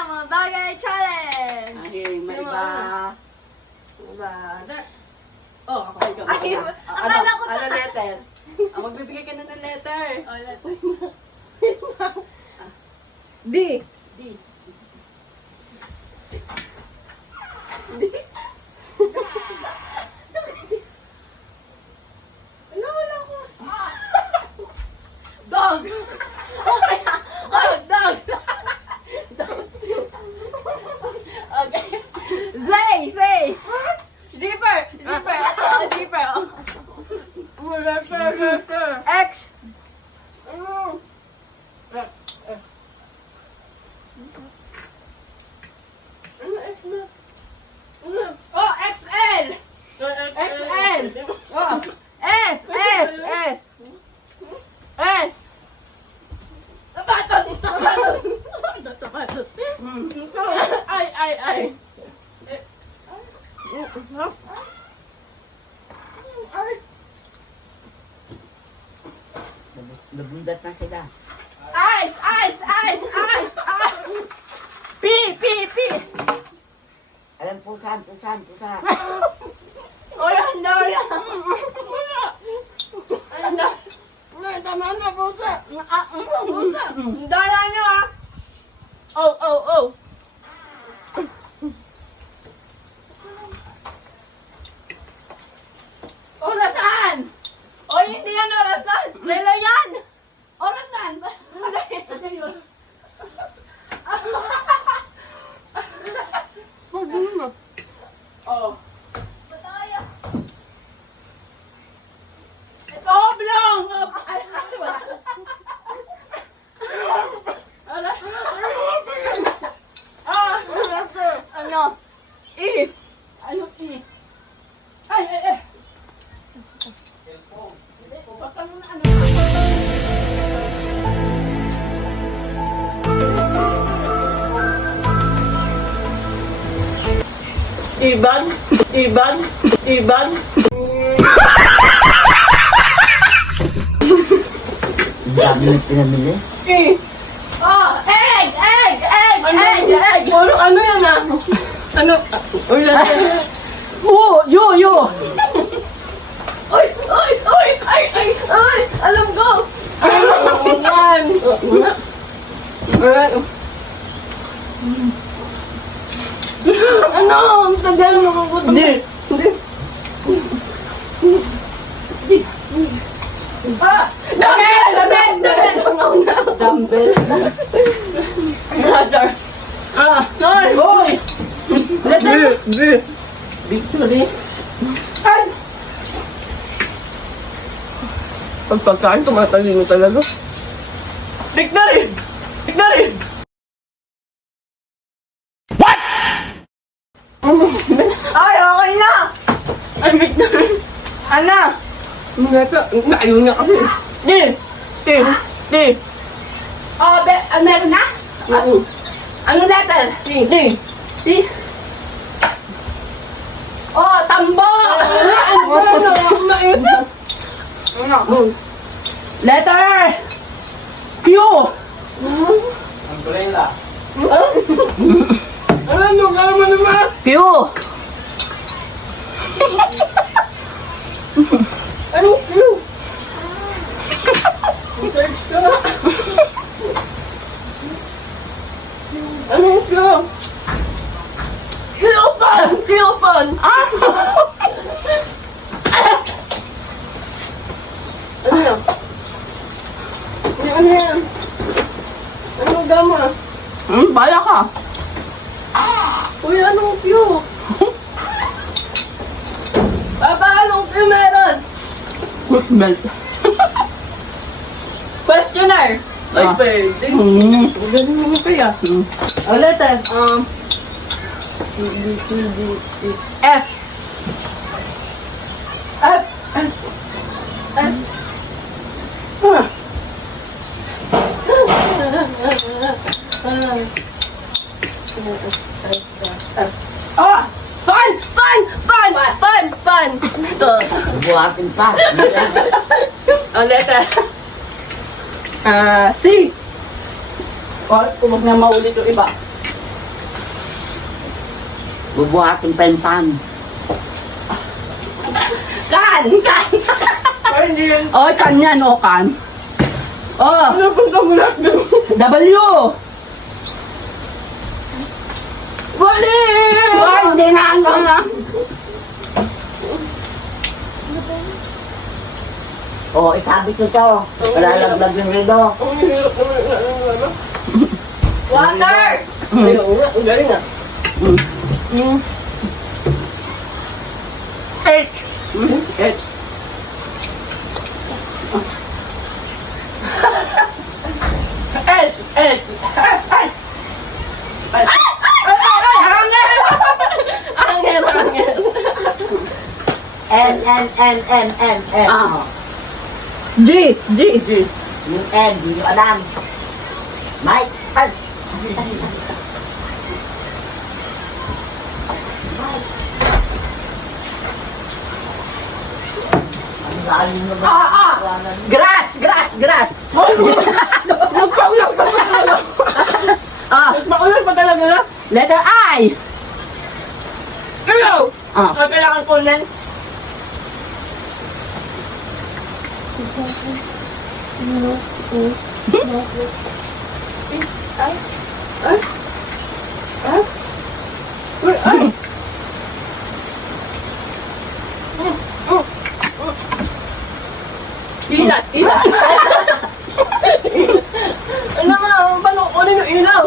mga bagay challenge! Ay, may iba. Diba? Oh, ako. Ay, Ay, ano? akala ko Ano letter? Magbibigay ka na ng letter. D. D. Wala ko. Dog! Dog! Okay. Say! Zipper! Zipper! X! Oh, XL! XL! Oh, S! Sapatos! Ay! Nabundat na sila. Ice! P! Alam, pusan. Oy, handa na! Handa! Tama na, pusa! Pusa! Dala nyo ah! Oh! Orasan! Oy, hindi yan orasan! Lelo yan! Orasan! Hindi! Ano yun? Oh. Oblong! Ay, wala. Ano? E! Ano eh? Ay. Huwag ka muna ano. Ibag. Ang dami na pinamili. Oh, egg. Puro ano yan ah? Ano? Uy, yo! Ay! Alam ko! Yan! Ano? Ang tagal mo kung Hindi. Dumbbell. Brother! Sorry. Boy. B! Victory. Ay. Pag pagkain, tumatalino talaga. Victory! Ay, okay na! Ay, Victory! Ano? Ayun nga kasi. D! Oh, meron na? Ano letter? D! Oh, tambo. Letter Q. Ano naman? Q. Anong Q? Search ka na. Anong Q? Cleopan! Ano yan? Ano yan? Anong gama? Bala ka. Uy, anong Q? Papa, anong Q meron? Foot belt. Questionnaire. Ay, Ah. pwede. Galing naman kaya. O, letter. B, C, D, E. F. F. Huh. Oh, Fun! Ito. Buhatin pa. ang letter. C. O, huwag na maulit yung iba. Bubuhatin pa yung pan. Kan! Kan! Ay, hindi yun. Oh, kan yan, oh, kan. Oh, Ano kung kamulat doon? W! Wali! Ay, hindi na, hanggang na. Oo, isabi ko to. Palalaglag yung relo. Ang hirap naman ng ano. Water! Ay, oo nga. Ang galing ah. H. H. H. H. Angel, angel. N, N, N, N, N, N. Ah. G. G. G. Yung N, hindi nyo alam. Mike, ay. Ang galing mo ba? Grass. Grass. Grass. Nagpaulang pa talaga. Ah. Nagpaulang pa talaga na. Letter I. Hello! Ah. Kailangan kunin. Ay! Ilas! Ilas! Ano nga? Paano kunin yung ilaw?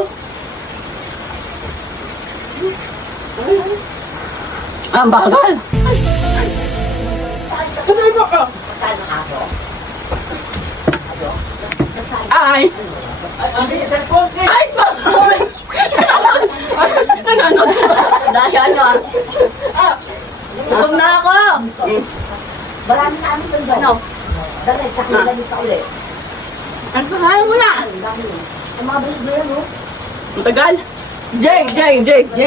Ang bagal. Kasi mo ka? I. Ay! Bakit? Nanonood siya. Daya nyo. Gutom na ako! Marami sa amin doon. Ano? Dali, sa kanila dito ulit. Ano pa kaya mo na? Ang dami. Ang mga bilis mo. Ang tagal. J. J. J. J.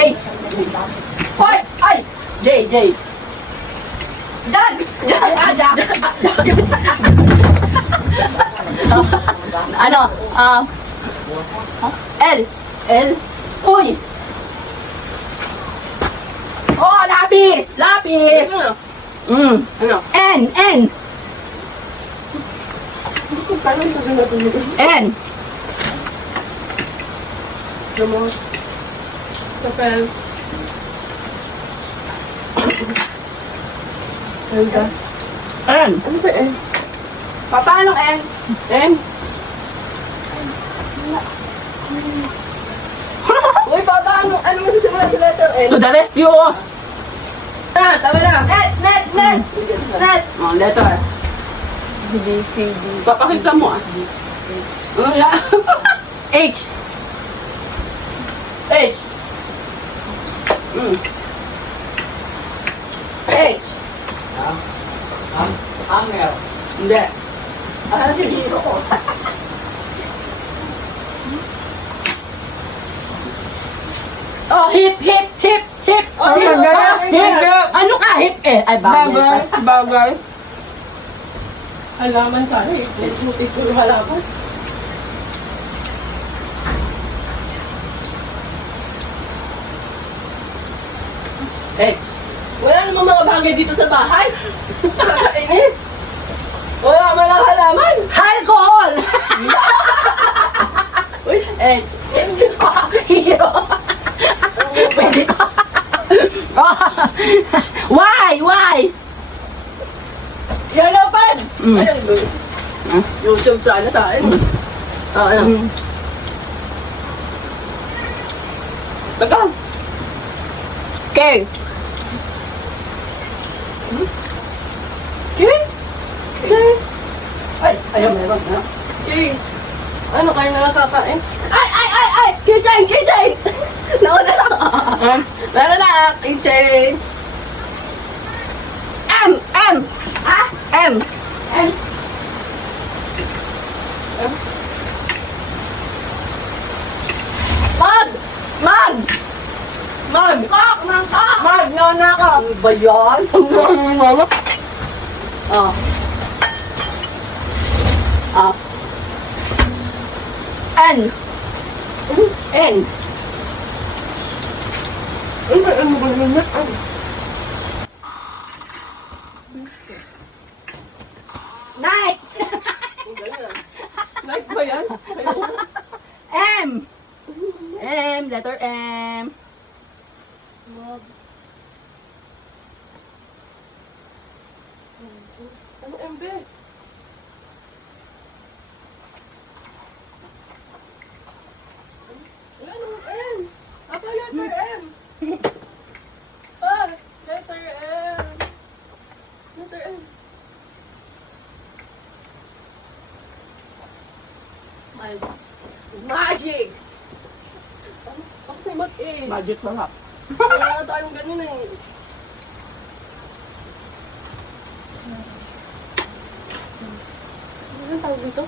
Hoy! Ay! J. J. Jan! Ay, J. Ano? L. L. Uy! Oh, lapis! Lapis! Ano? Ano? N. N. Paano yung sabi natin dito? N. Lumos. Sa pens. Ano ka? N. Ano ba N? Paano N? N. Uy, paano? Ano mo sisimula sa letter N? To the rescue! Ah, tama na. Net! Net! Net! Net! Oh, letter. B, C, D. Papakita mo ah. Wala. H. H. H. Hanger. Hindi. Ano si Hiro ko? Oh, hip, hip, hip, hip. Oh, hip, bagay. hip. Ano ka, hip eh? Ay, bagay. Bagay. Halaman sana eh. Ito halaman. H. Wala namang mga bagay dito sa bahay. Nakakainis. Wala man ang halaman. Alcohol! Uy, H. Hero. Pwede ko. Why? Why? yellow pen. Mm. Ayun, good. YouTube sana sa akin. Ano? Baga. K. Okay? Okay. Ay, ayaw meron na. Okay. Ano kayo na nakakain? Ay! Kitchen! Kitchen! Nauna lang. Meron na! Kitchen! M. M. M. M. Mag! Mag! Mag! Kak ng kak. Mag! Nauna ka! Ano ba yan? Oh. Ah. N. N. Ano ba naman yan? Night! Like ba yan? M! M, letter M. Ano MB? Ano M? Apa letter M? Ah, letter M. Letter M. Magic! Ako sa mat eh. Magic sarap. Wala na tayong ganun eh. Ano yung tawag dito?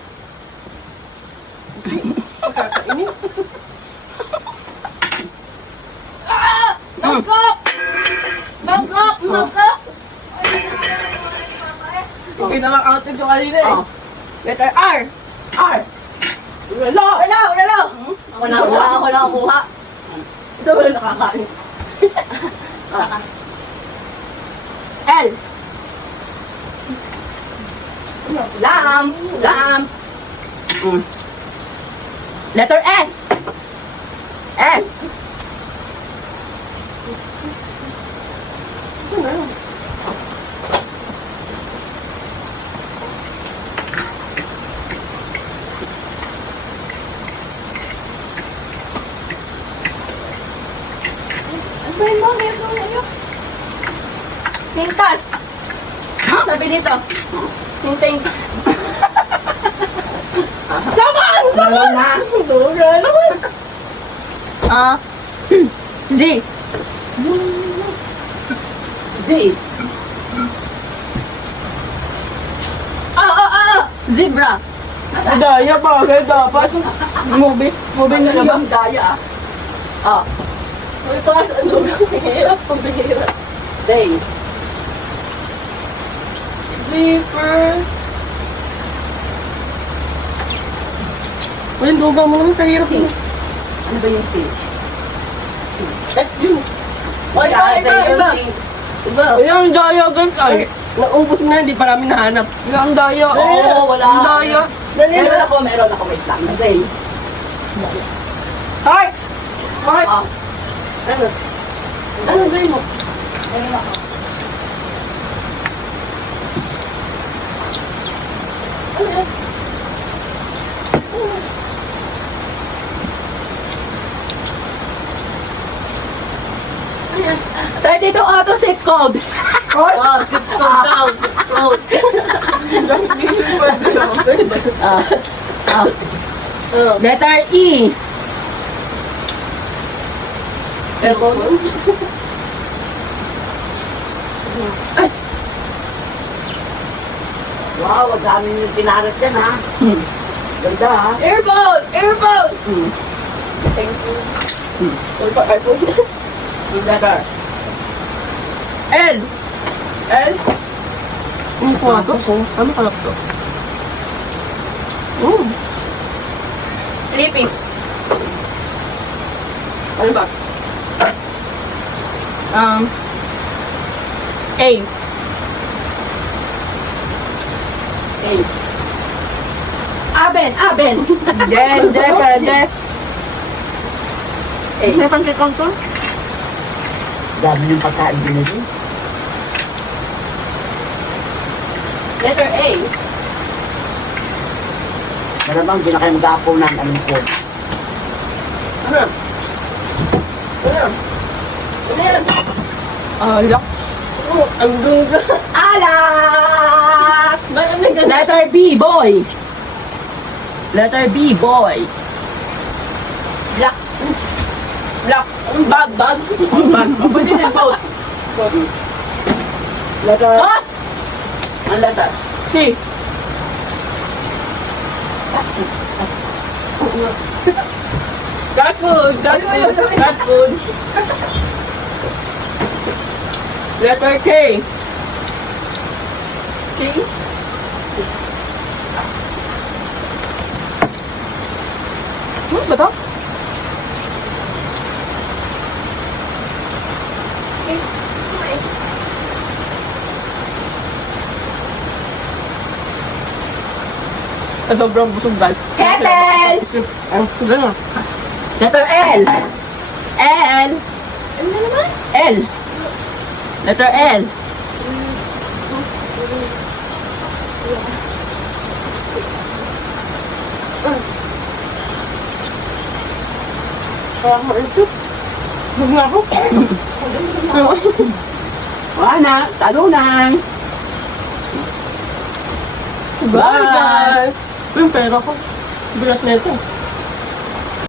Pagkakainis. Ah! Bangkok! Bangkok! Bangkok! Pinaka-outed ko kanina eh. Oh. Letter R. R. Wala. Wala! Wala! Ako na kuha! Ako na kuha! Ito wala nakakain. L. Lamp. Lamp. Letter S. S. Singkas! Sabi dito. Sinteng. Saman! Lalo na. Dura naman. Z. Z. Zebra. Daya pa. Kaya dapat. Moving na naman. Daya. Ah. Ito nga sa ano. Hirap kung hirap. Say. Zipper. Uy, duga mo naman. Kahirap mo. Ano ba yung C? That's you. Ay, Kaya iba, sa iba. C. Iba. Yung daya guys ay. Naubos na, hindi pa namin nahanap. Yung daya. Oo, wala. Yung daya. Meron ako. Wait lang. Say. Heart! Heart! Ah. Ano? Ano ba mo? Meron ako. Dito auto zip code. Oh, zip code daw, zip code. Oh. Letter E. Aircon? Wow, ang dami yung pinarat dyan ha. Ganda ha. Airboat! Airboat! Thank you. Uy, pa iPhone. Letter L. L. Ano ko nga to? Ano kalap to? Sleepy. Ano ba? A. A. Aben. Aben. Jen. Pwede. A. May pansikang to? Dami yung pagkain din ito. Letter A. Maramang di na kayo mag-aapunan. Anong po? Ano? Ano? Ano yan? Alak. Oh, ang duga. Alak. Bakit may ganun? Letter B. Boy. Letter B. Boy. Black. Black. Ang bag, bag. Bag. Pwede din both. Letter. What? Ang letter. C. Cat food. Cat food. Cat food. Letter K. K? Ano ba to? Sobrang busog guys. Kettle! Ang gano'n. Letter L. L. Ano na naman? L. Letter L. Parang ito. Huwag nga ako. Wala na. Talo na. Bye guys! Yung pera ko. Bilat na ito.